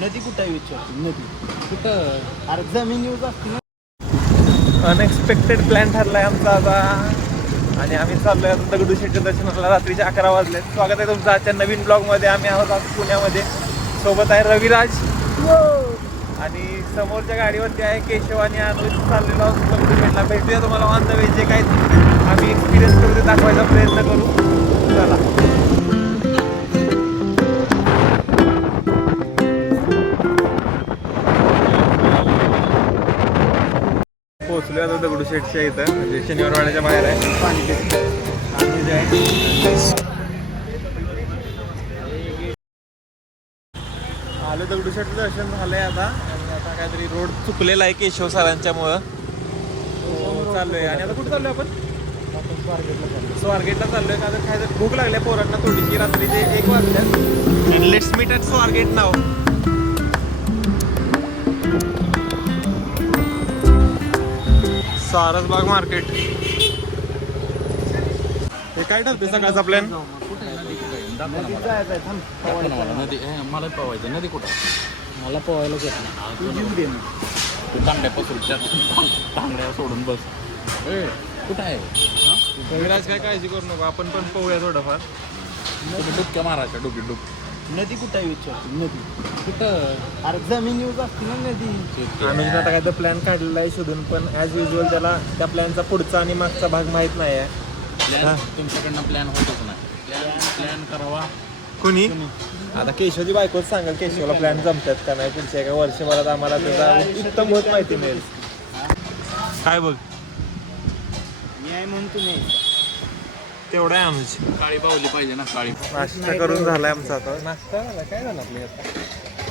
नदी कुठं आहे विचारतो नदी कुठं अरे जमीन यूज असते ना. अनएक्सपेक्टेड प्लॅन ठरलाय आमचा आता आणि आम्ही चाललोय आता दगडूशेठच्या दर्शनाला. रात्रीचे 11 वाजले. स्वागत आहे तुमचं आजच्या नवीन ब्लॉगमध्ये. आम्ही आहोत आज पुण्यामध्ये. सोबत आहे रविराज आणि समोरच्या गाडीवरती आहे केशव आणि अनुज. चाललेलो आहोत दगडूशेठला. भेटूया तुम्हाला ऑन द वे जे काही आम्ही एक्सपिरियन्स करू ते दाखवायचा प्रयत्न करू. चला पोहोचलो आता दगडूशेठच्या इथं, म्हणजे शनिवारवाड्याच्या बाहेर आहे. आलो दगडूशेठचं दर्शन झालंय आता. आणि आता काहीतरी रोड चुकलेला आहे केशव सरांच्यामुळं. चाललोय आणि आता कुठं चाललोय आपण? स्वारगेटला चाललोय. का तर काहीतरी भूक लागल्या पोरांना थोडीशी. रात्रीचे 1 वाजल्या. लेट्स मीट ॲट स्वारगेट नाव. सारसबाग मार्केट. हे काय ठरते सकाळचा प्लॅन? नदी मला पोवायचं. नदी कुठं? मला पोवायला घेत नाही. तू तांगड्यापासून तांगड्या सोडून बस. कुठं आहे? विराज काय काळजी करू नको, आपण पण पोहूया थोडंफार. डुबक्या मारायच्या डुबकी डुब. नदी कुठं आहे विचारतो नदी कुठं अरे जमीन यूज असते ना नदी. अनुजने आता काय तर प्लॅन काढलेला आहे शोधून, पण ॲज युजल त्याला त्या प्लॅनचा पुढचा आणि मागचा भाग माहीत नाही आहे. तुमच्याकडनं प्लॅन होतच नाही. प्लॅन करावा कुणी? आता केशवची बायकोच सांगेल केशवला प्लॅन जमतात का नाही. पुढच्या एका वर्षभरात आम्हाला त्याचा उत्तम होत माहिती मिळेल. काय बघ मी आहे म्हणून तुम्ही तेवढा आहे अनुज. काळी पावली पाहिजे ना. काळी नाश्ता करून झालाय आमचा आता. नाश्ता झाला काय झालं आपले आता?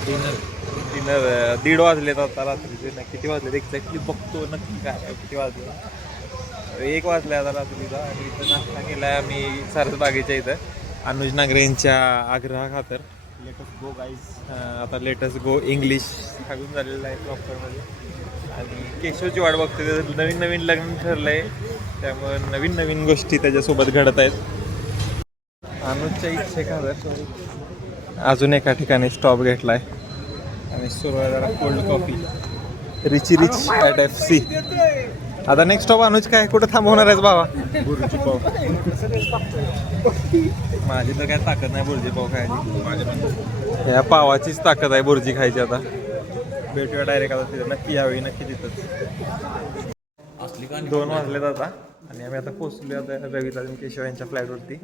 डिनर 1:30 वाजलेत आता रात्रीचे. किती वाजले एक्झॅक्टली बघतो नक्की काय किती वाजले. 1 वाजले आता रात्रीचा. आणि इथं नाश्ता केलाय आम्ही सारसबागेच्या इथं अनुज नागरे यांच्या आग्रहाखातर. Latest go guys. आता लेटेस्ट गो इंग्लिश सांगून झालेलं आहे प्रॉपरमध्ये. आणि केशवची वाट बघते. त्याचं नवीन नवीन लग्न ठरलं आहे, त्यामुळं नवीन नवीन गोष्टी त्याच्यासोबत घडत आहेत. अनुजच्या इच्छेखातर अजून एका ठिकाणी स्टॉप घेतला आहे आणि सुरू आहे जरा कोल्ड कॉफी. रिची रिच ॲट FC. आता नेक्स्ट स्टॉप अनुज काय कुठं थांबवणार आहेस बाबा? बुर्जी पाव. माझी तर काय ताकद नाही बुर्जी पाव खायची. या पावाचीच ताकद आहे बुर्जी खायची. आता भेटूया डायरेक्ट आता तिथं. नक्की यावेळी नक्की तिथंच. 2 वाजलेत आता आणि आम्ही आता पोहोचलो आता रविराज आणि केशव यांच्या फ्लॅटवरती.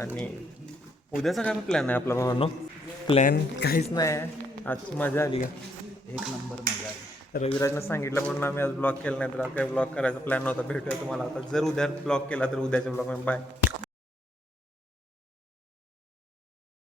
आणि उद्याचा काय प्लॅन आहे आपला भावांनो? प्लॅन काहीच नाही आहे. आज मजा आली का? 1 नंबर मजा. रविराजनं सांगितलं म्हणून आम्ही आज ब्लॉग केला, नाही तर काही ब्लॉग करायचा प्लॅन नव्हता. भेटूया तुम्हाला आता. जर उद्या ब्लॉग केला तर उद्याच्या ब्लॉग बाय.